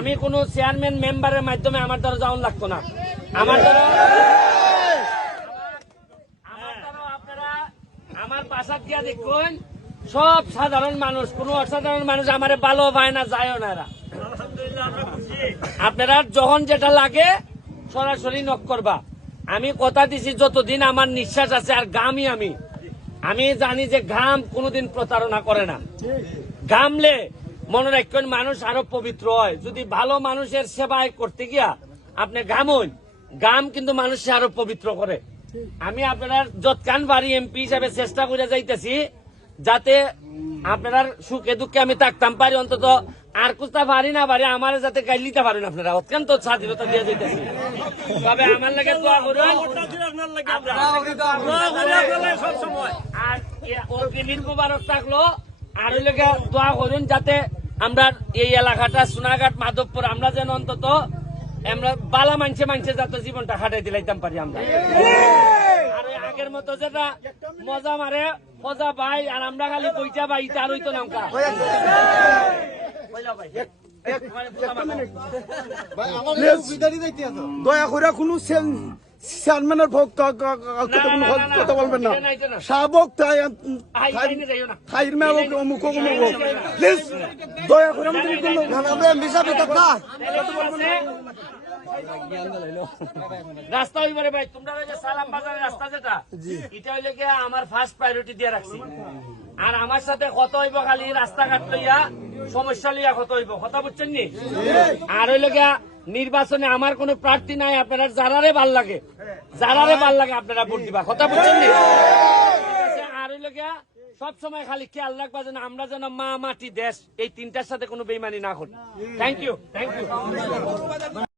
আমি কোন চেয়ারম্যান মেম্বারের মাধ্যমে আমার দ্বারা যাওয়ান লাগতো না। আমার দ্বারা আমার আপনারা গিয়া দেখুন সব সাধারণ মানুষ কোন অসাধারণ মানুষ আমারে ভালো পায় না যায় না এরা। আপনারা যখন যেটা লাগে সরাসরি নক করবা। আমি কথা দিছি যতদিন আমার নিঃশ্বাস আছে আর গামই আমি। আমি জানি যে ঘাম কোনোদিন প্রতারণা করে না। ঘামলে মনে রাখবেন, মানুষ আরও পবিত্র হয়। যদি ভালো মানুষের সেবায় করতে গিয়া আপনি ঘামুন গাম কিন্তু মানুষকে আরও পবিত্র করে। আমি আপনার যৎকান বাড়ি এমপি হিসাবে চেষ্টা করে যাইতেছি, যাতে আপনার সুখে দুঃখে আমি থাকতাম, পারি অন্তত আর কুস্তা পারি না পারি আমার যাতে গাই গাইলিতে পারেন আপনারা। অত্যন্ত স্বাধীনতা দিয়ে যাইতেছি। তবে আমার লাগে দোয়া করুন। আর মুবারক থাকল, আর ওই লেগে দোয়া করুন যাতে আমরা এই এলাকাটা সোনাঘাট মাধবপুর আমরা যেন অন্তত আমরা বালা মানছে মানছে যাতে জীবনটা খাটাই দিলাইতাম পারি আমরা আর আগের মতো যেটা মজা মারে মজা পাই আর আমরা খালি বইটা পাই তার হইতো নামকা ভাই। দয়া করে কোনো চেয়ারম্যানের ভক্ত কথা বলবেন না। অমুক অমুক প্লিজ দয়া করে রাস্তা হইবারে ভাই তোমরা সালাম বাজারের রাস্তা যেটা এটা হইলে গিয়া আমার ফার্স্ট প্রায়োরিটি দিয়ে রাখছি। আর আমার সাথে কত হইব খালি রাস্তাঘাট লইয়া সমস্যা লইয়া কত হইব। কথা বুঝছেন নি? আর হইলে গিয়া নির্বাচনে আমার কোন প্রার্থী নাই আপনারা যারারে ভালো লাগে যারারে ভালো লাগে আপনারা ভোট দিবা। কথা বলছেন আছে, আর হইলে গিয়া সবসময় খালি খেয়াল রাখবা যেন আমরা যেন মা মাটি দেশ এই তিনটার সাথে কোনো বেইমানি না করি। Thank you thank you